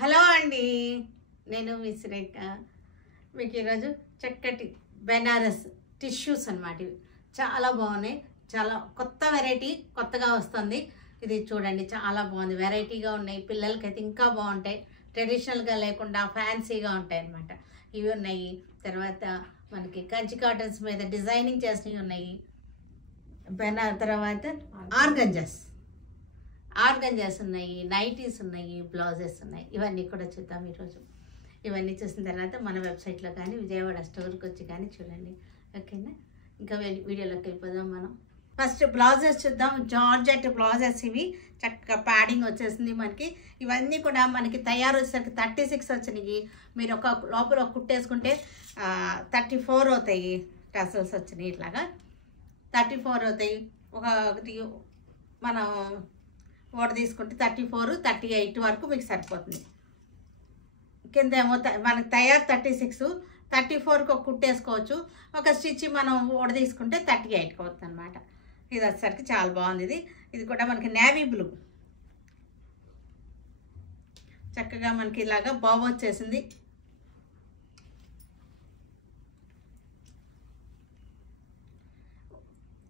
Hello అండి, నేను మీ శ్రేఖ. మీకు ఈరోజు చక్కటి బెనారస్ టిష్యూస్ అన్నమాట. ఇవి చాలా బాగున్నాయి, చాలా కొత్త వెరైటీ, కొత్తగా వస్తుంది. ఇది చూడండి, చాలా బాగుంది, వెరైటీగా ఉన్నాయి. పిల్లలకైతే ఇంకా బాగుంటాయి, ట్రెడిషనల్గా లేకుండా ఫ్యాన్సీగా ఉంటాయి అన్నమాట. ఇవి ఉన్నాయి. తర్వాత మనకి కంచి కాటన్స్ మీద డిజైనింగ్ చేసినవి ఉన్నాయి. తర్వాత ఆర్గంజాస్ ఉన్నాయి, నైటీస్ ఉన్నాయి, బ్లౌజెస్ ఉన్నాయి. ఇవన్నీ కూడా చూద్దాం ఈరోజు. ఇవన్నీ చూసిన తర్వాత మన వెబ్సైట్లో కానీ విజయవాడ స్టోర్కి వచ్చి కానీ చూడండి, ఓకేనా? ఇంకా వీడియోలోకి వెళ్ళిపోదాం. మనం ఫస్ట్ బ్లౌజెస్ చూద్దాం. జార్జెట్ బ్లౌజెస్ ఇవి చక్కగా ప్యాడింగ్ వచ్చేసింది మనకి. ఇవన్నీ కూడా మనకి తయారు వచ్చేసరికి 36 వచ్చినాయి. మీరు ఒక లోపల కుట్టేసుకుంటే 34 అవుతాయి. టసల్స్ వచ్చినాయి, ఇట్లాగా 34 అవుతాయి. ఒకటి మనం ఒకటి తీసుకుంటే 34, 38 వరకు మీకు సరిపోతుంది. కింద ఏమో మనకి తయారు 36, 34కి ఒక కుట్టేసుకోవచ్చు. ఒక స్టిచ్ మనం ఒకటి తీసుకుంటే 38కి అవుతుంది అనమాట. ఇది వచ్చేసరికి చాలా బాగుంది. ఇది కూడా మనకి నేవీ బ్లూ, చక్కగా మనకి ఇలాగా బాబు వచ్చేసింది.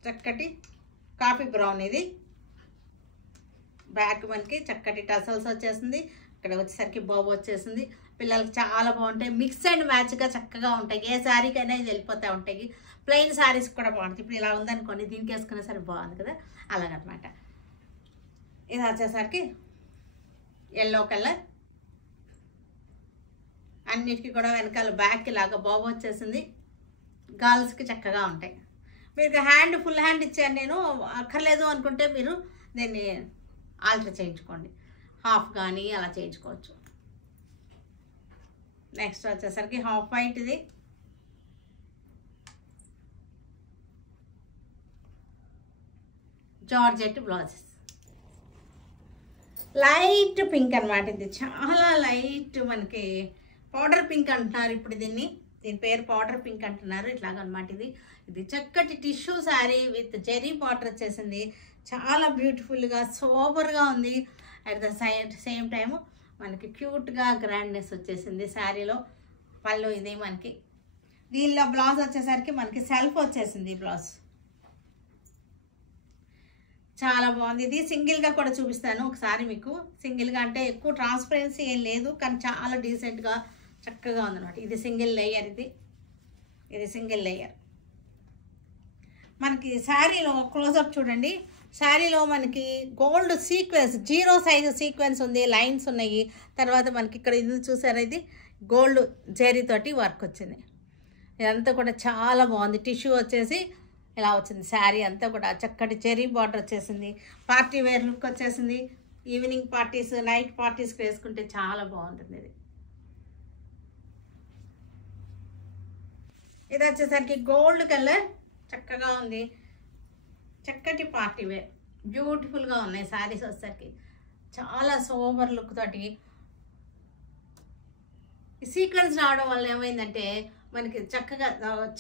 చక్కటి కాఫీ బ్రౌన్, ఇది బ్యాక్ మనకి చక్కటి టసల్స్ వచ్చేసింది. ఇక్కడ వచ్చేసరికి బాబు వచ్చేసింది. పిల్లలకి చాలా బాగుంటాయి, మిక్స్ అండ్ మ్యాచ్గా చక్కగా ఉంటాయి. ఏ శారీకైనా ఇది వెళ్ళిపోతూ ఉంటాయి. ప్లెయిన్ శారీస్ కూడా బాగుంటాయి. ఇప్పుడు ఇలా ఉందనుకోండి, దీనికి వేసుకునే సరే బాగుంది కదా, అలాగనమాట. ఇది వచ్చేసరికి ఎల్లో కలర్, అన్నిటికీ కూడా వెనకాల బ్యాక్ ఇలాగా బాబు వచ్చేసింది. గర్ల్స్కి చక్కగా ఉంటాయి. మీరు హ్యాండ్ ఫుల్ హ్యాండ్ ఇచ్చాను నేను, అక్కర్లేదు అనుకుంటే మీరు దీన్ని ఆల్టర్ చేయించుకోండి, హాఫ్ కానీ అలా చేయించుకోవచ్చు. నెక్స్ట్ వచ్చేసరికి హాఫ్ వైట్, ఇది జార్జెట్ బ్లౌజెస్, లైట్ పింక్ అనమాట. ఇది చాలా లైట్, మనకి పౌడర్ పింక్ అంటున్నారు ఇప్పుడు దీని పేరు పౌడర్ పింక్ అంటున్నారు. ఇట్లాగనమాట. ఇది చక్కటి tissue sari with zari border వచ్చేసింది. చాలా బ్యూటిఫుల్గా సోబర్గా ఉంది. అట్ ద సేమ్ టైము మనకి క్యూట్గా గ్రాండ్నెస్ వచ్చేసింది శారీలో. పళ్ళు ఇది మనకి. దీనిలో బ్లౌజ్ వచ్చేసరికి మనకి సెల్ఫ్ వచ్చేసింది. బ్లౌజ్ చాలా బాగుంది. ఇది సింగిల్గా కూడా చూపిస్తాను ఒకసారి మీకు. సింగిల్గా అంటే ఎక్కువ ట్రాన్స్పరెన్సీ ఏం లేదు, కానీ చాలా డీసెంట్గా చక్కగా ఉందన్నమాట. ఇది సింగిల్ లేయర్, ఇది సింగిల్ లేయర్. మనకి శారీలో క్లోజప్ చూడండి. శారీలో మనకి గోల్డ్ సీక్వెన్స్, 0 సైజు సీక్వెన్స్ ఉంది, లైన్స్ ఉన్నాయి. తర్వాత మనకి ఇక్కడ ఇది చూసారా, ఇది గోల్డ్ జెరీతోటి వర్క్ వచ్చింది. ఇదంతా కూడా చాలా బాగుంది. టిష్యూ వచ్చేసి ఇలా వచ్చింది. శారీ అంతా కూడా చక్కటి జెరీ బార్డర్ వచ్చేసింది. పార్టీ వేర్ లుక్ వచ్చేసింది. ఈవినింగ్ పార్టీస్, నైట్ పార్టీస్కి వేసుకుంటే చాలా బాగుంటుంది. ఇది వచ్చేసరికి గోల్డ్ కలర్, చక్కగా ఉంది. చక్కటి పార్టీ వేర్, బ్యూటిఫుల్గా ఉన్నాయి శారీస్ వచ్చేసరికి. చాలా సోబర్ లుక్ తోటి ఈ సీక్వెన్స్ రావడం వల్ల ఏమైందంటే మనకి చక్కగా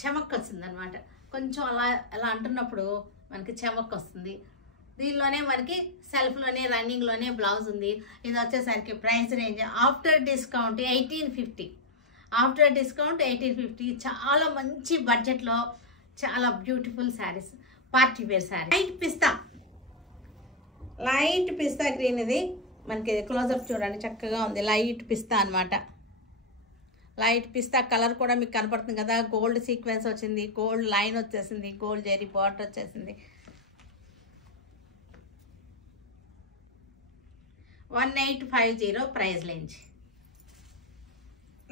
చెమక్ వస్తుంది అనమాట. కొంచెం అలా అంటున్నప్పుడు మనకి చెమక్ వస్తుంది. దీనిలోనే మనకి సెల్ఫ్లోనే రన్నింగ్లోనే బ్లౌజ్ ఉంది. ఇది వచ్చేసరికి price range after discount 1850. After discount 1850. చాలా మంచి బడ్జెట్లో చాలా beautiful saris, party wear sari. Light pista green, ఇది మనకి క్లోజప్ చూడండి, చక్కగా ఉంది. లైట్ పిస్తా అనమాట. లైట్ పిస్తా కలర్ కూడా మీకు కనపడుతుంది కదా. గోల్డ్ సీక్వెన్స్ వచ్చింది, గోల్డ్ లైన్ వచ్చేసింది, గోల్డ్ జెరీ బార్డర్ వచ్చేసింది. 1850 price range.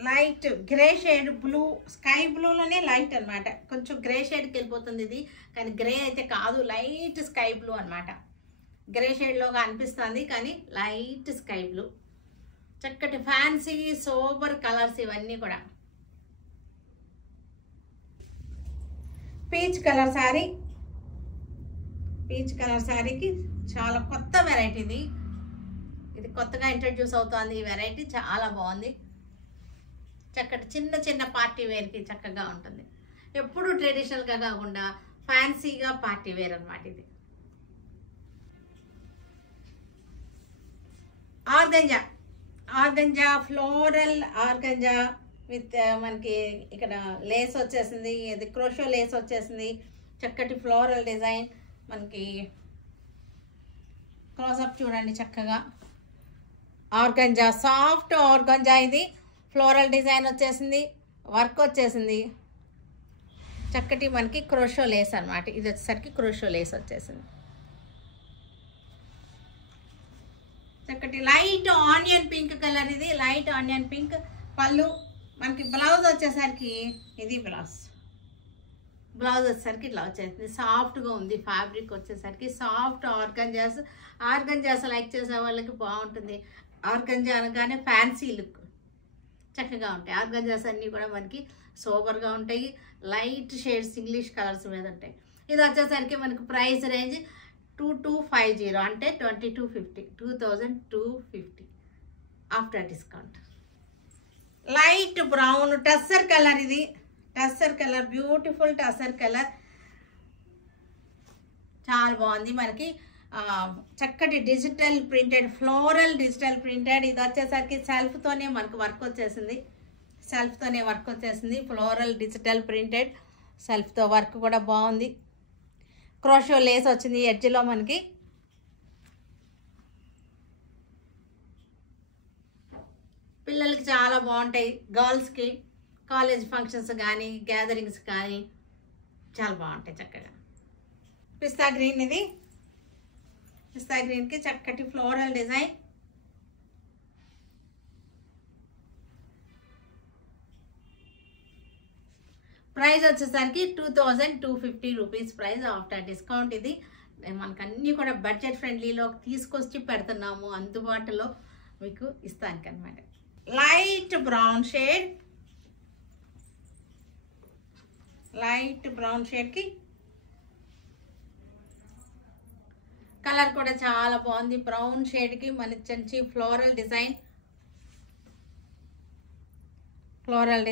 Light grey shade blue, sky బ్లూలోనే లైట్ అనమాట. కొంచెం గ్రే షేడ్కి వెళ్ళిపోతుంది ఇది, కానీ గ్రే అయితే కాదు, లైట్ స్కై బ్లూ అనమాట. గ్రే షేడ్లోగా అనిపిస్తుంది, కానీ లైట్ స్కై బ్లూ. చక్కటి ఫ్యాన్సీ సోబర్ కలర్స్ ఇవన్నీ కూడా. Peach colour sari, peach colour శారీకి చాలా కొత్త వెరైటీ ఇది కొత్తగా ఇంట్రడ్యూస్ అవుతుంది. ఈ వెరైటీ చాలా బాగుంది. చక్కటి చిన్న చిన్న పార్టీ వేర్కి చక్కగా ఉంటుంది. ఎప్పుడు ట్రెడిషనల్గా కాకుండా ఫ్యాన్సీగా పార్టీ వేర్ అనమాట. ఇది organza organza, floral organza with మనకి ఇక్కడ లేస్ వచ్చేసింది, ఇది క్రోషో లేస్ వచ్చేసింది, చక్కటి ఫ్లోరల్ డిజైన్. మనకి క్లోజప్ చూడండి చక్కగా. ఆర్గంజా, సాఫ్ట్ ఆర్గంజా, ఇది ఫ్లోరల్ డిజైన్ వచ్చేసింది, వర్క్ వచ్చేసింది, చక్కటి మనకి క్రోషో లేస్ అనమాట. ఇది వచ్చేసరికి క్రోషో లేస్ వచ్చేసింది, చక్కటి లైట్ ఆనియన్ పింక్ కలర్. ఇది లైట్ ఆనియన్ పింక్. పళ్ళు మనకి. బ్లౌజ్ వచ్చేసరికి ఇది బ్లౌజ్ వచ్చేసరికి ఇట్లా వచ్చేసింది. సాఫ్ట్గా ఉంది ఫ్యాబ్రిక్ వచ్చేసరికి. సాఫ్ట్ ఆర్గంజాస్ లైక్ చేసే వాళ్ళకి బాగుంటుంది. ఆర్గంజా అనగానే ఫ్యాన్సీ లుక్ చక్కగా ఉంటాయి. ఆర్గంజాస్ అన్నీ కూడా మనకి సోబర్గా ఉంటాయి. లైట్ షేడ్స్ ఇంగ్లీష్ కలర్స్ మీద ఉంటాయి. ఇది వచ్చేసరికి మనకి ప్రైస్ రేంజ్ 2250 అంటే 2250, 2250 after discount. Light brown tussar colour. ఇది tussar colour, beautiful tussar colour, చాలా బాగుంది. మనకి చక్కటి digital printed, floral digital printed. ఇది వచ్చేసరికి సెల్ఫ్తోనే మనకు వర్క్ వచ్చేసింది, ఫ్లోరల్ డిజిటల్ ప్రింటెడ్, సెల్ఫ్తో వర్క్ కూడా బాగుంది. క్రోషో లేస్ వచ్చింది ఎడ్జ్లో మనకి. పిల్లలకి చాలా బాగుంటాయి. గర్ల్స్కి కాలేజ్ ఫంక్షన్స్ కానీ గ్యాదరింగ్స్ కానీ చాలా బాగుంటాయి చక్కగా. పిస్తా గ్రీన్. ఇది పిస్తా గ్రీన్కి చక్కటి ఫ్లోరల్ డిజైన్. ప్రైస్ వచ్చేసరికి 2250 రూపీస్ ప్రైస్ ఆఫ్టర్ డిస్కౌంట్. ఇది మనకు అన్నీ కూడా బడ్జెట్ ఫ్రెండ్లీలో తీసుకొచ్చి పెడుతున్నాము, అందుబాటులో మీకు ఇస్తానికి అనమాట. లైట్ బ్రౌన్ షేడ్కి కలర్ కూడా చాలా బాగుంది. బ్రౌన్ షేడ్కి మనకి మంచి ఫ్లోరల్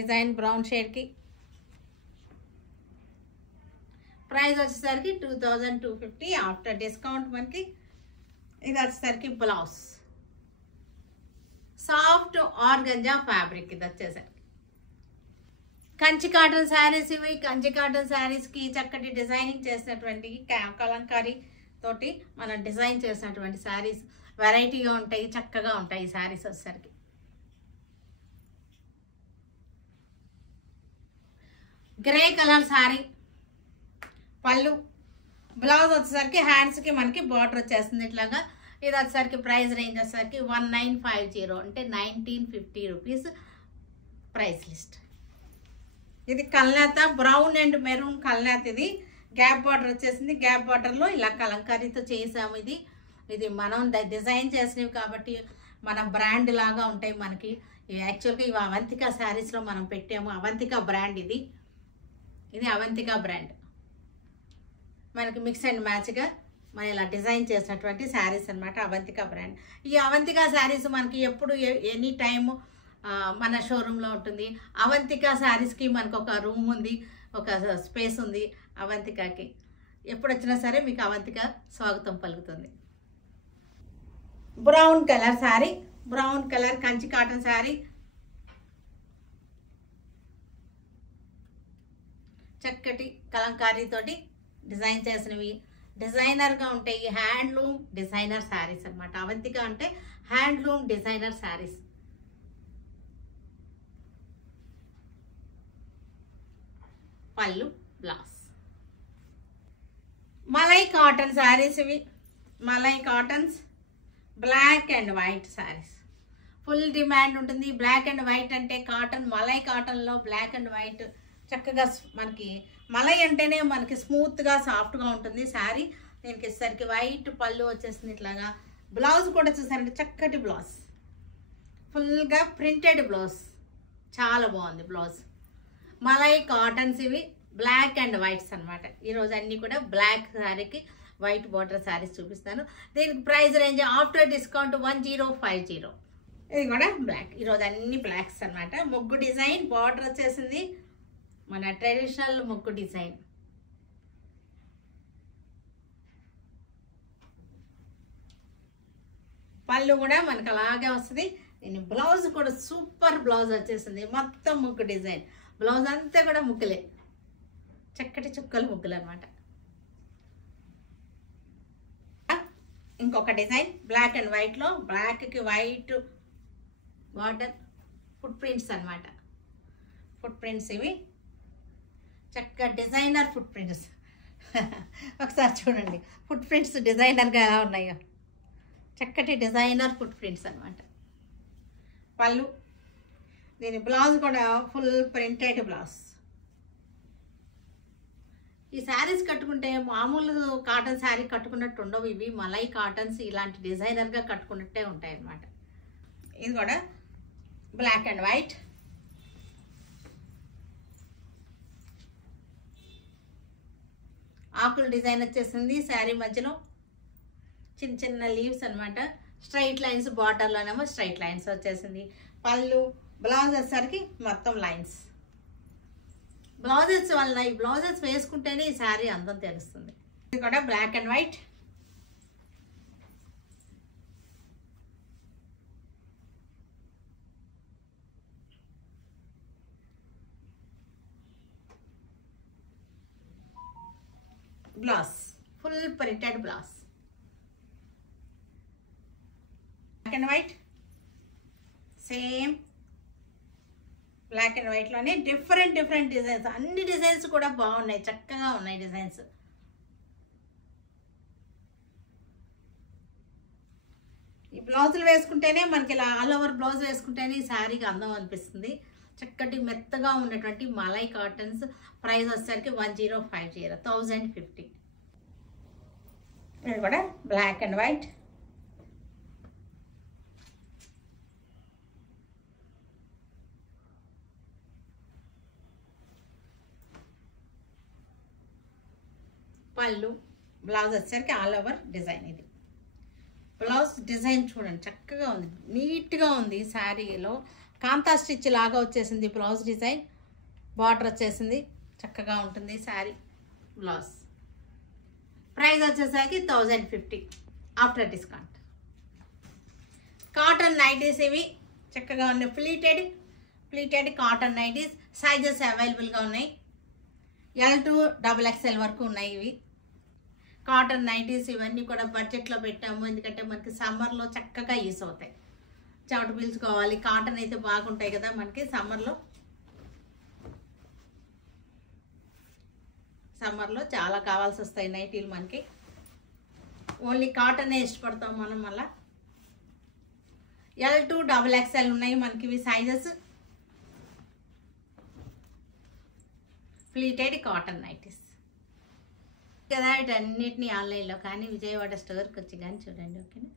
డిజైన్ బ్రౌన్ షేడ్కి. ప్రైస్ వచ్చేసరికి 2250 ఆఫ్టర్ డిస్కౌంట్ మనకి. ఇది వచ్చేసరికి బ్లౌజ్, సాఫ్ట్ ఆర్గంజా ఫ్యాబ్రిక్. ఇది వచ్చేసరికి కంచి కాటన్ శారీస్. ఇవి కంచి కాటన్ శారీస్కి చక్కటి డిజైనింగ్ చేసినటువంటి కలంకారీ తోటి మనం డిజైన్ చేసినటువంటి శారీస్ వెరైటీగా ఉంటాయి, చక్కగా ఉంటాయి ఈ శారీస్ వచ్చేసరికి. Grey colour sari. పళ్ళు, బ్లౌజ్ వచ్చేసరికి హ్యాండ్స్కి మనకి బార్డర్ వచ్చేస్తుంది ఇట్లాగా. ఇది వచ్చేసరికి ప్రైస్ రేంజ్ వచ్చేసరికి 1950 అంటే 1950 రూపీస్ ప్రైస్ లిస్ట్. ఇది కల్నేత, బ్రౌన్ అండ్ మెరూన్ కల్నేత. ఇది గ్యాప్ బార్డర్ వచ్చేసింది. గ్యాప్ బార్డర్లో ఇలా కలంకారీతో చేసాము. ఇది మనం డిజైన్ చేసినవి కాబట్టి మన బ్రాండ్ లాగా ఉంటాయి మనకి. యాక్చువల్గా ఇవి అవంతిక శారీస్లో మనం పెట్టాము. అవంతిక బ్రాండ్. ఇది అవంతిక బ్రాండ్. మనకి మిక్స్ అండ్ మ్యాచ్గా మనం ఇలా డిజైన్ చేసినటువంటి శారీస్ అనమాట, అవంతిక బ్రాండ్. ఈ అవంతిక శారీస్ మనకి ఎప్పుడు ఎనీ టైము మన షోరూంలో ఉంటుంది. అవంతిక శారీస్కి మనకు ఒక రూమ్ ఉంది, ఒక స్పేస్ ఉంది అవంతికకి. ఎప్పుడు వచ్చినా సరే మీకు అవంతిక స్వాగతం పలుకుతుంది. Brown colour sari, brown colour Kanchi cotton sari. చక్కటి కలంకారీతోటి డిజైన్ చేసినవి, డిజైనర్గా ఉంటాయి. హ్యాండ్లూమ్ డిజైనర్ శారీస్ అనమాట. అవంతిక అంటే హ్యాండ్లూమ్ డిజైనర్ శారీస్. పళ్ళు, బ్లౌజ్. మలై కాటన్ శారీస్. ఇవి malai cottons, black and white saris. Full demand ఉంటుంది. బ్లాక్ అండ్ వైట్ అంటే కాటన్, మలై కాటన్లో బ్లాక్ అండ్ వైట్ చక్కగా. మనకి మలై అంటేనే మనకి స్మూత్గా సాఫ్ట్గా ఉంటుంది శారీ. దీనికి వచ్చేసరికి వైట్ పళ్ళు వచ్చేసింది ఇట్లాగా. బ్లౌజ్ కూడా చూసారంటే చక్కటి బ్లౌజ్, ఫుల్గా ప్రింటెడ్ బ్లౌజ్, చాలా బాగుంది బ్లౌజ్. మలై కాటన్స్. ఇవి బ్లాక్ అండ్ వైట్స్ అనమాట. ఈరోజు అన్నీ కూడా బ్లాక్ శారీకి వైట్ బార్డర్ శారీస్ చూపిస్తాను. దీనికి ప్రైస్ రేంజ్ ఆఫ్టర్ డిస్కౌంట్ 1050. ఇది కూడా బ్లాక్. ఈరోజు అన్ని బ్లాక్స్ అనమాట. ముగ్గు డిజైన్ బార్డర్ వచ్చేసింది, మన ట్రెడిషనల్ ముగ్గు డిజైన్. పళ్ళు కూడా మనకు అలాగే వస్తుంది. దీని బ్లౌజ్ కూడా సూపర్ బ్లౌజ్ వచ్చేసింది, మొత్తం ముగ్గు డిజైన్. బ్లౌజ్ అంతా కూడా ముగ్గులే, చక్కటి చుక్కలు ముగ్గులు అనమాట. ఇంకొక డిజైన్ బ్లాక్ అండ్ వైట్లో, బ్లాక్కి వైట్ బార్డర్, ఫుట్ ప్రింట్స్ అనమాట. ఫుట్ ప్రింట్స్ ఇవి చక్కగా డిజైనర్ ఫుట్ ప్రింట్స్. ఒకసారి చూడండి ఫుట్ ప్రింట్స్ డిజైనర్గా ఎలా ఉన్నాయో, చక్కటి డిజైనర్ ఫుట్ ప్రింట్స్ అనమాట. పళ్ళు, దీని బ్లౌజ్ కూడా ఫుల్ ప్రింటెడ్ బ్లౌజ్. ఈ శారీస్ కట్టుకుంటే మామూలు కాటన్ శారీ కట్టుకున్నట్టు ఉండవు, ఇవి మలై కాటన్స్ ఇలాంటి డిజైనర్గా కట్టుకున్నట్టే ఉంటాయి అన్నమాట. ఇది కూడా బ్లాక్ అండ్ వైట్, ఆకుల డిజైన్ వచ్చేసింది. శారీ మధ్యలో చిన్న చిన్న లీవ్స్ అనమాట, స్ట్రైట్ లైన్స్, బార్డర్లోనేమో స్ట్రైట్ లైన్స్ వచ్చేసింది. పళ్ళు, బ్లౌజ్ వచ్చేసరికి మొత్తం లైన్స్. బ్లౌజెస్ వల్ల ఈ బ్లౌజెస్ వేసుకుంటేనే ఈ శారీ అందం తెలుస్తుంది. ఇది కూడా black and white, blouse full printed blouse, black and white, same black and వైట్లోనే డిఫరెంట్ డిజైన్స్. అన్ని డిజైన్స్ కూడా బాగున్నాయి, చక్కగా ఉన్నాయి డిజైన్స్. ఈ బ్లౌజులు వేసుకుంటేనే మనకి ఇలా ఆల్ ఓవర్ బ్లౌజ్ వేసుకుంటేనే ఈ శారీకి అందం అనిపిస్తుంది. చక్కటి మెత్తగా ఉన్నటువంటి మలై కాటన్స్. ప్రైస్ వచ్చేసరికి 1050, 1050. ఇది కూడా బ్లాక్ అండ్ వైట్, పళ్ళు, బ్లౌజ్ వచ్చేసరికి ఆల్ ఓవర్ డిజైన్. ఇది బ్లౌజ్ డిజైన్ చూడండి చక్కగా ఉంది, నీట్గా ఉంది. శారీలో కాంతా స్టిచ్ లాగా వచ్చేసింది బ్లౌజ్ డిజైన్, బార్డర్ వచ్చేసింది, చక్కగా ఉంటుంది శారీ బ్లౌజ్. ప్రైస్ వచ్చేసరికి 1050 ఆఫ్టర్ డిస్కౌంట్. కాటన్ నైటీస్ ఇవి చక్కగా ఉన్నాయి, ప్లీటెడ్ కాటన్ నైటీస్. సైజెస్ అవైలబుల్గా ఉన్నాయి, L to XXL వరకు ఉన్నాయి. ఇవి కాటన్ నైటీస్, ఇవన్నీ కూడా బడ్జెట్లో పెట్టాము, ఎందుకంటే మనకి సమ్మర్లో చక్కగా యూస్ అవుతాయి. చెమట పీల్చుకోవాలి, కాటన్ అయితే బాగుంటాయి కదా మనకి సమ్మర్లో చాలా కావాల్సి వస్తాయి నైటీలు మనకి. ఓన్లీ కాటనే ఇష్టపడతాం మనం. మళ్ళీ L to XXL ఉన్నాయి మనకి ఇవి సైజెస్. ప్లీటెడ్ కాటన్ నైటీస్ కదా, వీటన్నిటిని ఆన్లైన్లో కానీ విజయవాడ స్టోర్కి వచ్చి కానీ చూడండి. ఓకేనా?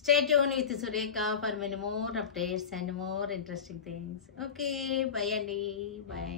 Stay tune with Surekha for many more updates and more interesting things. Okay, by అండి, బై.